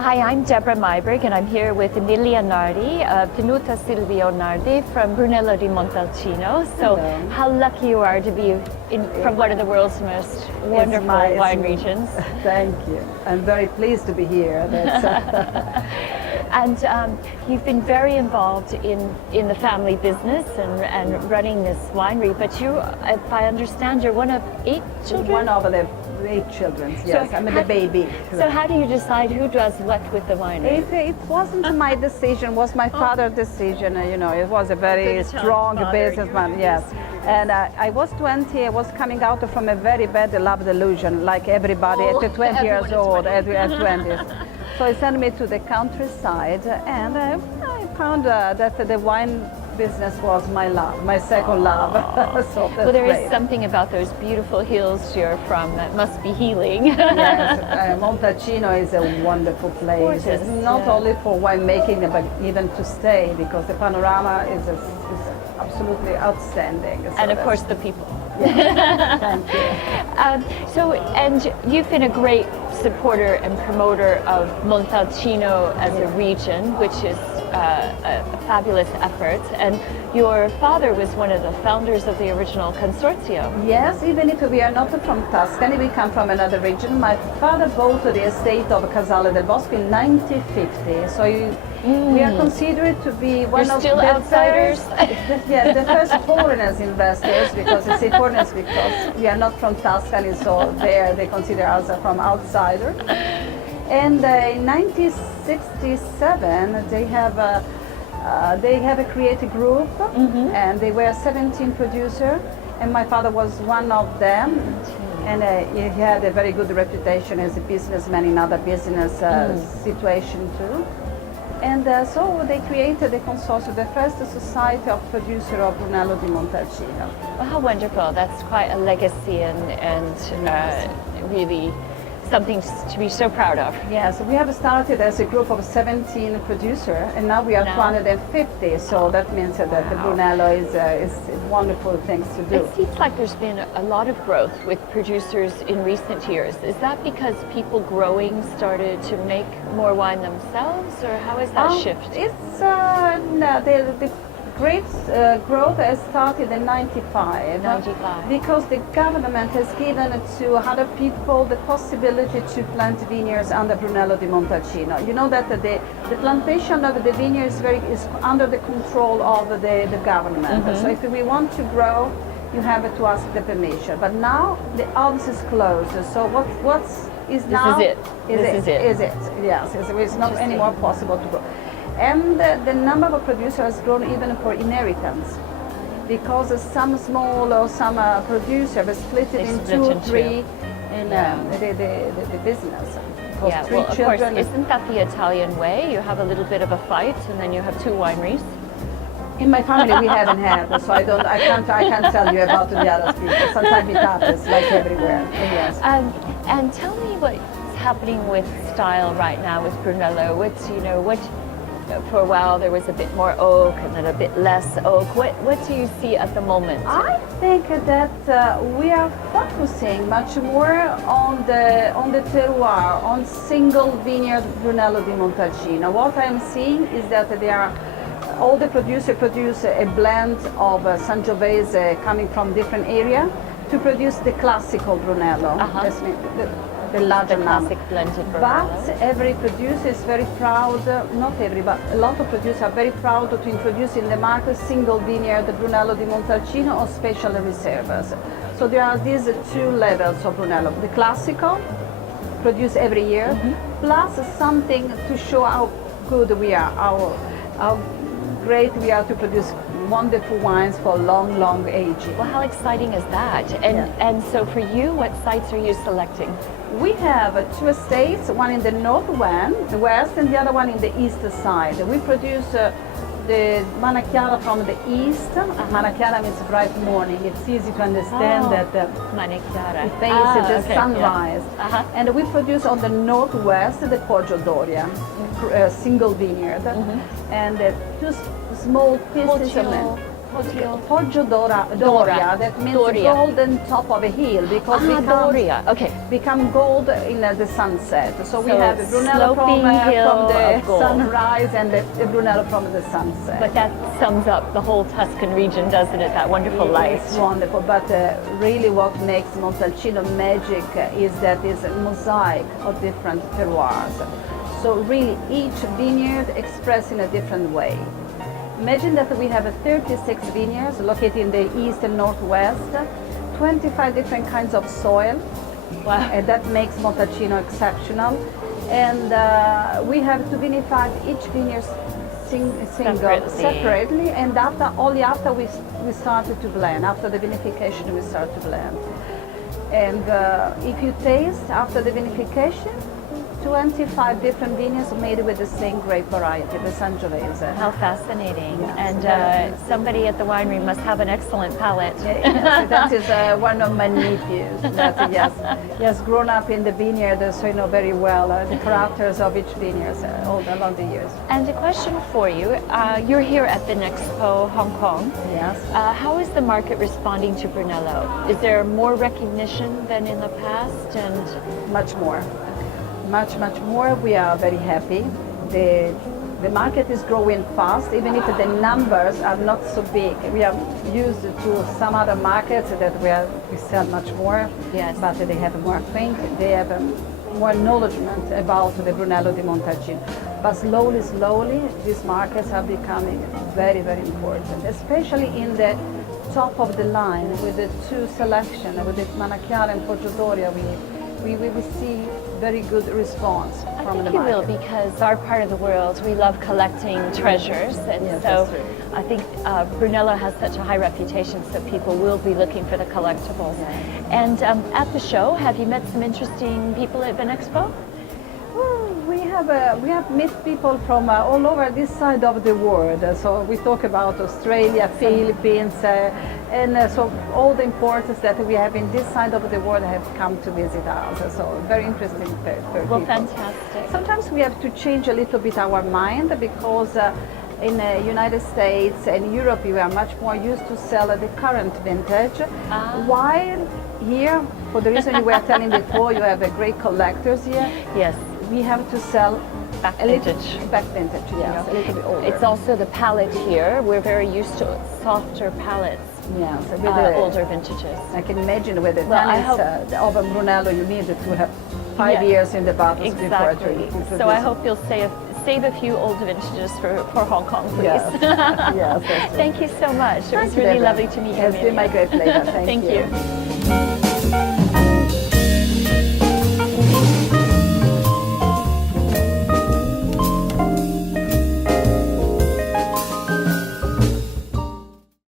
Hi, I'm Deborah Myberg, and I'm here with Emilia Nardi, Tenuta Silvio Nardi from Brunello di Montalcino. So, Hello. how lucky you are to be from one of the world's most wonderful wine regions. Thank you. I'm very pleased to be here. And you've been very involved in the family business and running this winery, but you, if I understand, you're one of 8 children? One of the 8 children, yes. So I'm the baby. So how do you decide who does what with the winery? It wasn't my decision, it was my father's decision. You know, it was a very strong businessman, yes. And I was 20, I was coming out from a very bad love delusion, like everybody at 20 years old, at 20. So he sent me to the countryside, and I found that the wine business was my love, my second love. So well, there great. is something about those beautiful hills you're from that must be healing. Yes, Montalcino is a wonderful place. Gorgeous, It's not only for winemaking, but even to stay, because the panorama is absolutely outstanding. So And of course the people. Yeah, thank you. And you've been a great supporter and promoter of Montalcino as a region, which is a fabulous effort. And your father was one of the founders of the original consortium. Yes, even if we are not from Tuscany, we come from another region. My father bought the estate of Casale del Bosco in 1950. So we are considered to be one of still the outsiders? The first foreigners investors, because I say foreigners because we are not from Tuscany, so they consider us from outsider. And in 1967, they have a creative group, and they were 17 producers, and my father was one of them. And he had a very good reputation as a businessman in other business situation too. And so they created the consortium, the first society of producers of Brunello di Montalcino. Well, how wonderful. That's quite a legacy and really something to be so proud of. Yes, we have started as a group of 17 producers, and now we are 250, so that means that the Brunello is wonderful things to do. It seems like there's been a lot of growth with producers in recent years. Is that because people growing started to make more wine themselves, or how is that shift? It's the great growth has started in 95 because the government has given to other people the possibility to plant vineyards under Brunello di Montalcino. You know that the plantation of the vineyard is under the control of the government. So if we want to grow, you have to ask the permission. But now the office is closed. So what is now? This is it. Is it? Yes, it's not anymore possible to grow. And the number of producers has grown even for inheritance, because some small or some producer was split it in 2 or 3 in the business. Yeah, well, of course, isn't that the Italian way? You have a little bit of a fight, and then you have 2 wineries. In my family, we haven't had, so I can't tell you about the other people. Sometimes it happens, like everywhere. Yes. And tell me what's happening with style right now with Brunello. For a while there was a bit more oak and then a bit less oak. What do you see at the moment? I think that we are focusing much more on the terroir, on single vineyard Brunello di Montalcino. What I'm seeing is that all the producers produce a blend of Sangiovese coming from different area to produce the classical Brunello. The larger classic blended Brunello. But every producer is very proud, not every, but a lot of producers are very proud to introduce in the market single vineyard, the Brunello di Montalcino, or special reserves. So there are these 2 levels of Brunello. The classical, produced every year, plus something to show how good we are, how great we are to produce wonderful wines for long aging. Well, how exciting is that? And so for you, what sites are you selecting? We have 2 estates, one in the west and the other one in the east side. We produce the Manacchiara from the east. Manacchiara means bright morning. It's easy to understand that Manacchiara. it faces the sunrise. Yeah. And we produce on the northwest the Poggio Doria, single vineyard. And 2 small pieces of land. Poggio Doria, that means Doria. golden top of a hill, because Doria. Okay. become gold in the sunset. So we So have Brunello from sloping hill the of gold. sunrise and the Brunello from the sunset. But that sums up the whole Tuscan region, doesn't it? That wonderful light. It's wonderful, but really what makes Montalcino magic is that it's a mosaic of different terroirs. So really each vineyard expressed in a different way. Imagine that we have 36 vineyards located in the east and northwest, 25 different kinds of soil. Wow. And that makes Montalcino exceptional. And we have to vinify each vineyard separately, and only after we started to blend. After the vinification, we start to blend. And if you taste after the vinification, 25 different vineyards made with the same grape variety, the Sangiovese. How fascinating. Yes. And somebody at the winery must have an excellent palate. Yes, that is one of my nephews that he has grown up in the vineyard, so you know very well the characters of each vineyard all along the years. And a question for you. You're here at Vinexpo Hong Kong. Yes. How is the market responding to Brunello? Is there more recognition than in the past? And Much more. Much more. We are very happy. The market is growing fast, even if the numbers are not so big. We are used to some other markets that we sell much more, Yes. but they have more think, they have more knowledgement about the Brunello di Montalcino. But slowly, these markets are becoming very, very important, especially in the top of the line with the two selection, with the Manacchiale and Poggio Doria. We see very good response from the I think you will, market. because our part of the world, we love collecting treasures, and Yes, so that's true. I think Brunello has such a high reputation, so people will be looking for the collectibles. Yeah. And at the show, have you met some interesting people at Vinexpo? Well, we have met people from all over this side of the world. So we talk about Australia, Philippines, and so all the importers that we have in this side of the world have come to visit us. So very interesting for Well, people. fantastic. Sometimes we have to change a little bit our mind, because in the United States and Europe we are much more used to sell the current vintage, while here, for the reason you were telling before, you have a great collectors here. Yes. We have to sell Back a little vintage. back vintage, yes, a little bit older. It's also the palate here. We're very used to softer palettes, yes, with the older vintages. I can imagine with the Well, I tannins of a Brunello, you need to have 5 Yeah. years in the bottles before Exactly. to introduce So I it. hope you'll save a few old vintages for Hong Kong, please. Yes, yes, that's true. Thank you so much. It was you, really Deborah. lovely to meet you. It's been my Emilia. great pleasure. Thank Thank you. you.